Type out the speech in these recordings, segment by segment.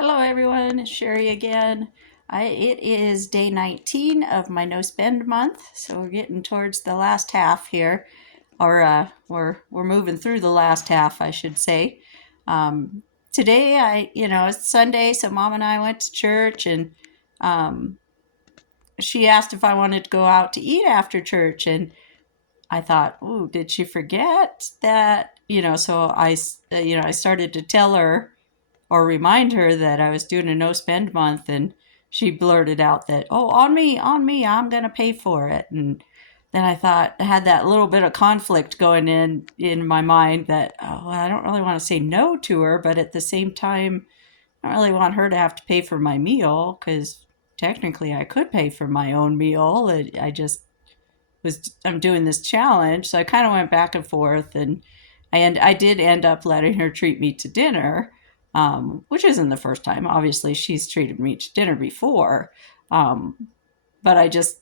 Hello everyone, it's Sherry again. It is day 19 of my no spend month, so we're getting towards the last half here, or we're moving through the last half, I should say. Um, Today, it's Sunday, so Mom and I went to church, and um, she asked if I wanted to go out to eat after church, and I thought, "Ooh, did she forget that?" So I started to tell her or remind her that I was doing a no spend month, and she blurted out that, "Oh, on me, I'm going to pay for it." And then I thought I had that little bit of conflict going in my mind that, oh, I don't really want to say no to her, but at the same time, I don't really want her to have to pay for my meal because technically I could pay for my own meal. I just I'm doing this challenge, so I kind of went back and forth, and I did end up letting her treat me to dinner, which isn't the first time. Obviously, she's treated me to dinner before, um, but I just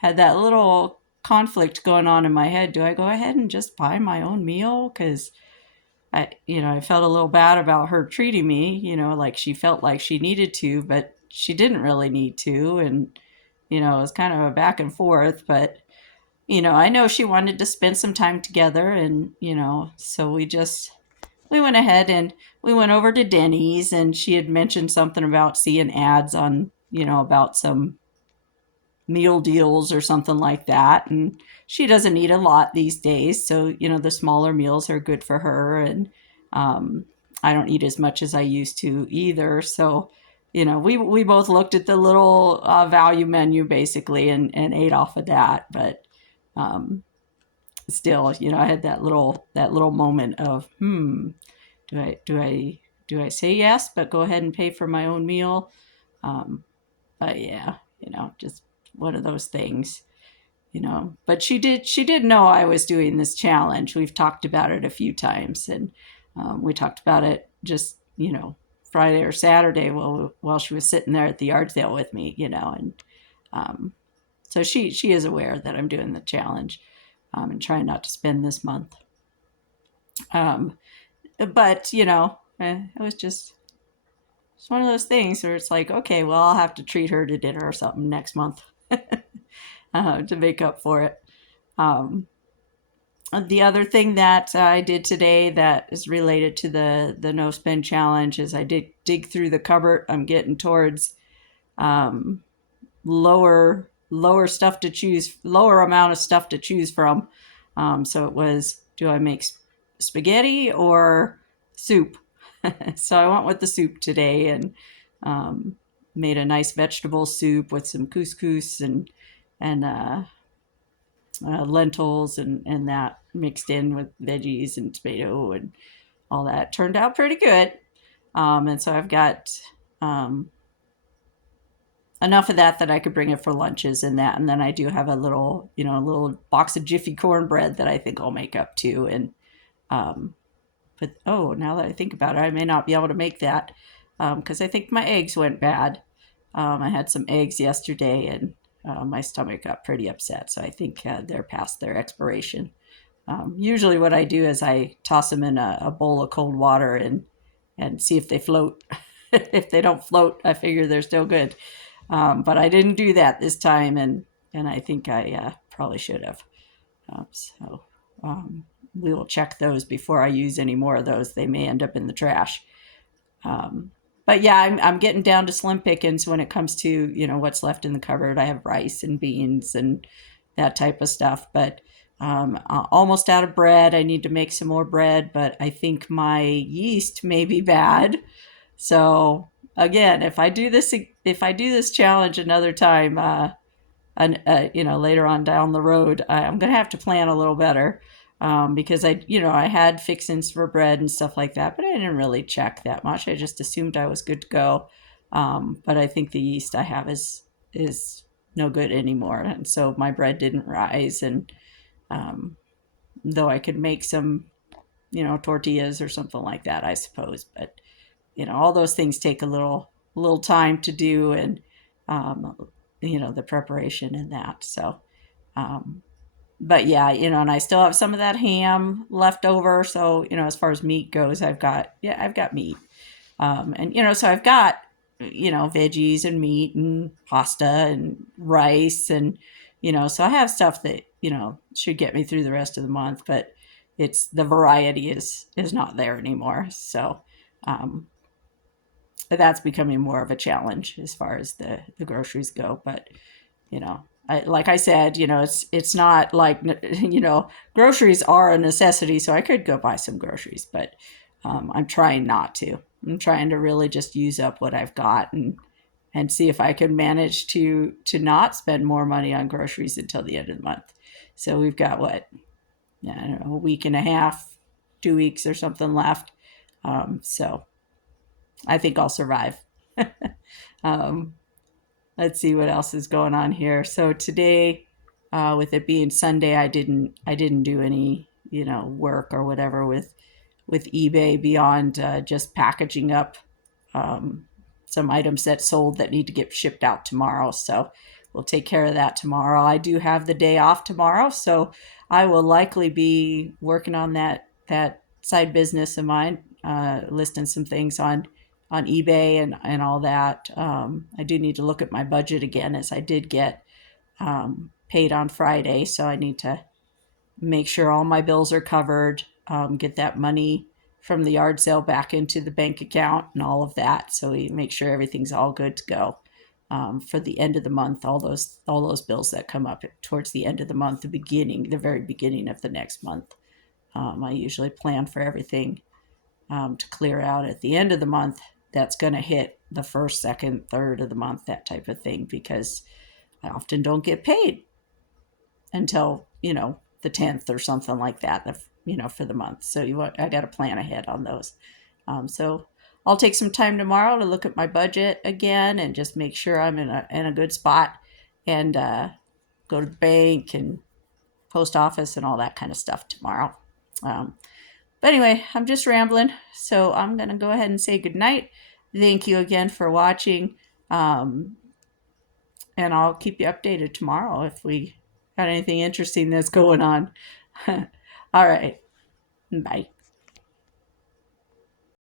had that little conflict going on in my head. Do I go ahead and just buy my own meal? Because I felt a little bad about her treating me, like she felt like she needed to, but she didn't really need to, and it was kind of a back and forth, but I know she wanted to spend some time together, and so we went ahead and we went over to Denny's, and she had mentioned something about seeing ads on, about some meal deals or something like that. And she doesn't eat a lot these days, so the smaller meals are good for her, and I don't eat as much as I used to either. So we both looked at the little value menu basically, and ate off of that. But um, still, I had that little moment of, do I say yes, but go ahead and pay for my own meal? Um, but yeah, just one of those things. But she did know I was doing this challenge. We've talked about it a few times, and we talked about it just Friday or Saturday while she was sitting there at the yard sale with me, and um, so she is aware that I'm doing the challenge, and trying not to spend this month. Um, but it was just it's one of those things where it's like, okay, well, I'll have to treat her to dinner or something next month to make up for it. Um, the other thing that I did today that is related to the no spend challenge is I did dig through the cupboard. I'm getting towards um, lower amount of stuff to choose from. So it was, do I make spaghetti or soup? So I went with the soup today, and um, made a nice vegetable soup with some couscous and lentils, and that mixed in with veggies and tomato and all that. Turned out pretty good. And so I've got um, enough of that I could bring it for lunches and that. And then I do have a little box of Jiffy cornbread that I think I'll make up too. And um, but oh, now that I think about it, I may not be able to make that because I think my eggs went bad. I had some eggs yesterday, and my stomach got pretty upset. So I think they're past their expiration. Usually, what I do is I toss them in a bowl of cold water and see if they float. If they don't float, I figure they're still good. But I didn't do that this time, and I think I probably should have. So we will check those before I use any more of those. They may end up in the trash. Um, but yeah, I'm getting down to slim pickings when it comes to what's left in the cupboard. I have rice and beans and that type of stuff, but almost out of bread. I need to make some more bread, but I think my yeast may be bad. So again, if I do this challenge another time, and later on down the road, I'm gonna have to plan a little better, because I had fixins for bread and stuff like that, but I didn't really check that much. I just assumed I was good to go. But I think the yeast I have is no good anymore, and so my bread didn't rise. And um, though I could make some tortillas or something like that, I suppose, but all those things take a little time to do, and um, the preparation and that. So um, but yeah, and I still have some of that ham left over. So as far as meat goes, I've got meat. And, so I've got, veggies and meat and pasta and rice and, so I have stuff that, should get me through the rest of the month, but it's the variety is not there anymore. So, um, but that's becoming more of a challenge as far as the groceries go. But like I said, it's not like groceries are a necessity, so I could go buy some groceries, but I'm trying not to. I'm trying to really just use up what I've got and see if I can manage to not spend more money on groceries until the end of the month. So we've got what, I don't know, a week and a half, 2 weeks or something left. So I think I'll survive. um, let's see what else is going on here. So today, with it being Sunday, I didn't do any work or whatever with eBay beyond just packaging up um, some items that sold that need to get shipped out tomorrow. So we'll take care of that tomorrow. I do have the day off tomorrow, so I will likely be working on that side business of mine, listing some things on eBay and all that. I do need to look at my budget again, as I did get paid on Friday, so I need to make sure all my bills are covered, get that money from the yard sale back into the bank account and all of that. So we make sure everything's all good to go for the end of the month. All those bills that come up towards the end of the month, the very beginning of the next month. I usually plan for everything to clear out at the end of the month. That's going to hit the first, second, third of the month, that type of thing, because I often don't get paid until the 10th or something like that, for the month. So I got to plan ahead on those. So I'll take some time tomorrow to look at my budget again and just make sure I'm in a good spot, and go to the bank and post office and all that kind of stuff tomorrow. Um, but anyway, I'm just rambling, so I'm gonna go ahead and say goodnight. Thank you again for watching. Um, and I'll keep you updated tomorrow if we got anything interesting that's going on. All right. Bye.